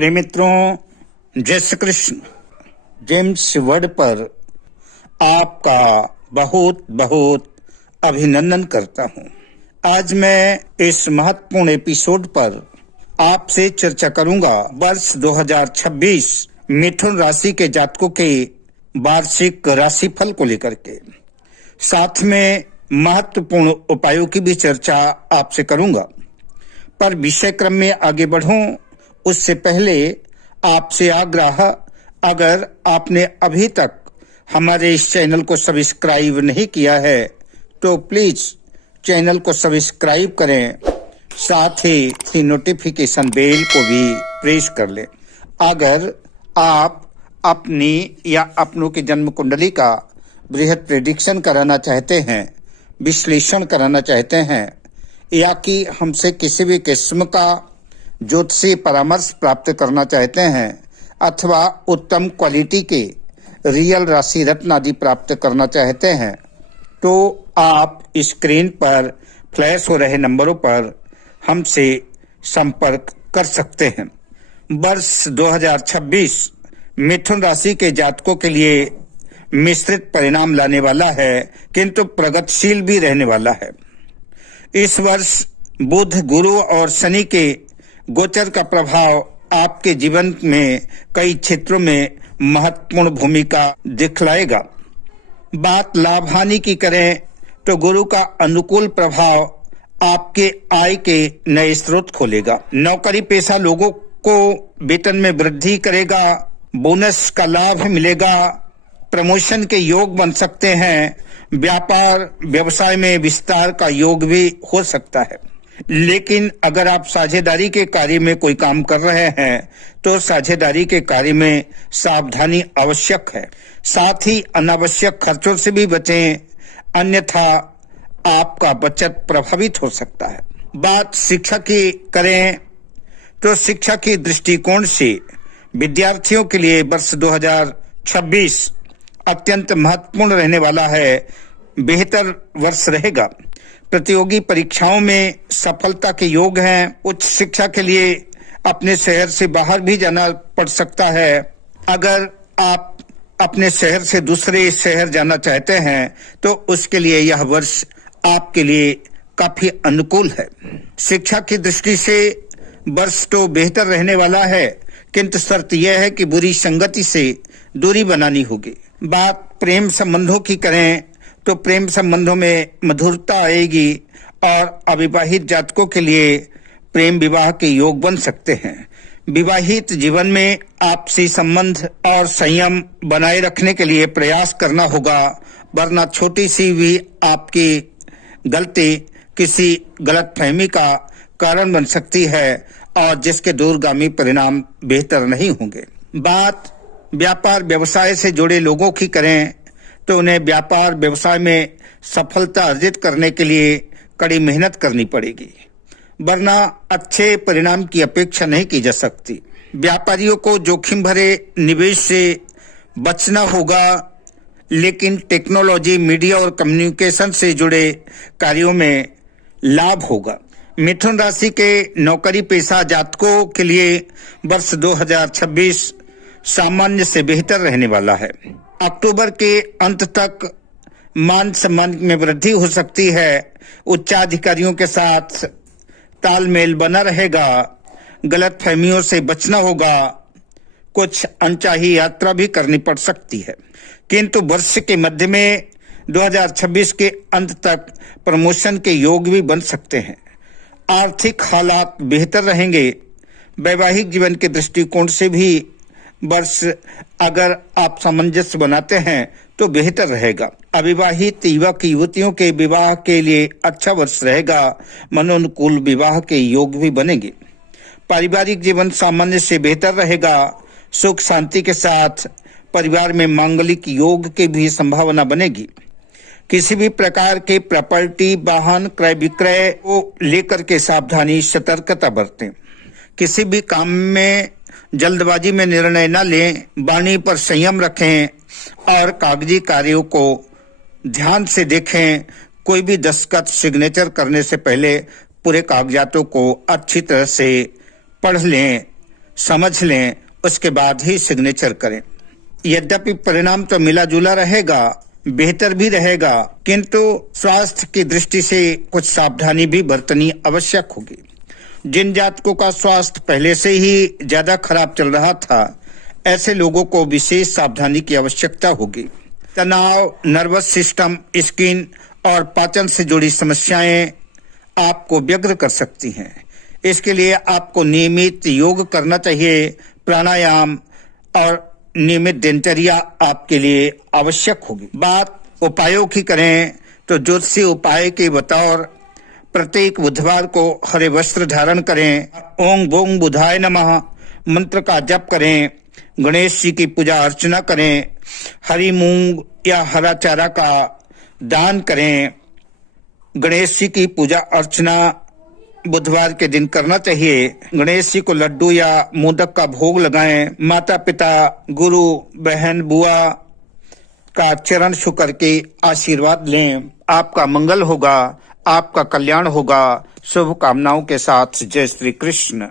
प्रिय मित्रों, जय श्री कृष्ण। जेम्स वर्ड पर आपका बहुत बहुत अभिनंदन करता हूं। आज मैं इस महत्वपूर्ण एपिसोड पर आपसे चर्चा करूंगा वर्ष 2026 मिथुन राशि के जातकों के वार्षिक राशिफल को लेकर के। साथ में महत्वपूर्ण उपायों की भी चर्चा आपसे करूंगा। पर विषय क्रम में आगे बढ़ूं उससे पहले आपसे आग्रह, अगर आपने अभी तक हमारे इस चैनल को सब्सक्राइब नहीं किया है तो प्लीज चैनल को सब्सक्राइब करें, साथ ही नोटिफिकेशन बेल को भी प्रेस कर लें। अगर आप अपनी या अपनों की जन्म कुंडली का बृहद प्रेडिक्शन कराना चाहते हैं, विश्लेषण कराना चाहते हैं, या कि हमसे किसी भी किस्म का ज्योतिषीय परामर्श प्राप्त करना चाहते हैं, अथवा उत्तम क्वालिटी के रियल राशि रत्न आदि प्राप्त करना चाहते हैं, तो आप स्क्रीन पर फ्लैश हो रहे नंबरों पर हमसे संपर्क कर सकते हैं। वर्ष 2026 मिथुन राशि के जातकों के लिए मिश्रित परिणाम लाने वाला है, किंतु प्रगतिशील भी रहने वाला है। इस वर्ष बुध, गुरु और शनि के गोचर का प्रभाव आपके जीवन में कई क्षेत्रों में महत्वपूर्ण भूमिका दिखलाएगा। बात लाभ हानि की करें तो गुरु का अनुकूल प्रभाव आपके आय के नए स्रोत खोलेगा। नौकरी पेशा लोगों को वेतन में वृद्धि करेगा, बोनस का लाभ मिलेगा, प्रमोशन के योग बन सकते हैं, व्यापार व्यवसाय में विस्तार का योग भी हो सकता है। लेकिन अगर आप साझेदारी के कार्य में कोई काम कर रहे हैं तो साझेदारी के कार्य में सावधानी आवश्यक है। साथ ही अनावश्यक खर्चों से भी बचें, अन्यथा आपका बचत प्रभावित हो सकता है। बात शिक्षा की करें तो शिक्षा की दृष्टिकोण से विद्यार्थियों के लिए वर्ष 2026 अत्यंत महत्वपूर्ण रहने वाला है, बेहतर वर्ष रहेगा। प्रतियोगी परीक्षाओं में सफलता के योग हैं। उच्च शिक्षा के लिए अपने शहर से बाहर भी जाना पड़ सकता है। अगर आप अपने शहर से दूसरे शहर जाना चाहते हैं तो उसके लिए यह वर्ष आपके लिए काफी अनुकूल है। शिक्षा की दृष्टि से वर्ष तो बेहतर रहने वाला है, किंतु शर्त यह है कि बुरी संगति से दूरी बनानी होगी। बात प्रेम संबंधों की करें तो प्रेम संबंधों में मधुरता आएगी और अविवाहित जातकों के लिए प्रेम विवाह के योग बन सकते हैं। विवाहित जीवन में आपसी संबंध और संयम बनाए रखने के लिए प्रयास करना होगा, वरना छोटी सी भी आपकी गलती किसी गलतफहमी का कारण बन सकती है और जिसके दूरगामी परिणाम बेहतर नहीं होंगे। बात व्यापार व्यवसाय से जुड़े लोगों की करें तो उन्हें व्यापार व्यवसाय में सफलता अर्जित करने के लिए कड़ी मेहनत करनी पड़ेगी, वरना अच्छे परिणाम की अपेक्षा नहीं की जा सकती। व्यापारियों को जोखिम भरे निवेश से बचना होगा, लेकिन टेक्नोलॉजी, मीडिया और कम्युनिकेशन से जुड़े कार्यों में लाभ होगा। मिथुन राशि के नौकरी पेशा जातकों के लिए वर्ष 2026 सामान्य से बेहतर रहने वाला है। अक्टूबर के अंत तक मान सम्मान में वृद्धि हो सकती है। उच्चाधिकारियों के साथ तालमेल बना रहेगा, गलतफहमियों से बचना होगा, कुछ अनचाही यात्रा भी करनी पड़ सकती है। किंतु वर्ष के मध्य में 2026 के अंत तक प्रमोशन के योग भी बन सकते हैं। आर्थिक हालात बेहतर रहेंगे। वैवाहिक जीवन के दृष्टिकोण से भी वर्ष अगर आप सामंजस्य बनाते हैं तो बेहतर रहेगा। अविवाहित युवक युवतियों के विवाह के लिए अच्छा वर्ष रहेगा, मनोनुकूल विवाह के योग भी बनेंगे। पारिवारिक जीवन सामान्य से बेहतर रहेगा। सुख शांति के साथ परिवार में मांगलिक योग की भी संभावना बनेगी। किसी भी प्रकार के प्रॉपर्टी, वाहन क्रय विक्रय को लेकर के सावधानी, सतर्कता बरतें। किसी भी काम में जल्दबाजी में निर्णय न लें, वाणी पर संयम रखें और कागजी कार्यों को ध्यान से देखें। कोई भी दस्तखत, सिग्नेचर करने से पहले पूरे कागजातों को अच्छी तरह से पढ़ लें। समझ लें, उसके बाद ही सिग्नेचर करें। यद्यपि परिणाम तो मिला जुला रहेगा, बेहतर भी रहेगा, किंतु स्वास्थ्य की दृष्टि से कुछ सावधानी भी बरतनी आवश्यक होगी। जिन जातकों का स्वास्थ्य पहले से ही ज्यादा खराब चल रहा था, ऐसे लोगों को विशेष सावधानी की आवश्यकता होगी। तनाव, नर्वस सिस्टम, स्किन और पाचन से जुड़ी समस्याएं आपको व्यग्र कर सकती हैं। इसके लिए आपको नियमित योग करना चाहिए। प्राणायाम और नियमित दिनचर्या आपके लिए आवश्यक होगी। बात उपायों की करें तो ज्योतिषीय उपाय के बतौर प्रत्येक बुधवार को हरे वस्त्र धारण करें, ओम बोंग बुधाय नमः मंत्र का जप करें, गणेश जी की पूजा अर्चना करें, हरी मूंग या हरा चारा का दान करें। गणेश जी की पूजा अर्चना बुधवार के दिन करना चाहिए। गणेश जी को लड्डू या मोदक का भोग लगाएं। माता पिता, गुरु, बहन, बुआ का चरण छू करके आशीर्वाद लें। आपका मंगल होगा, आपका कल्याण होगा। शुभकामनाओं के साथ जय श्री कृष्ण।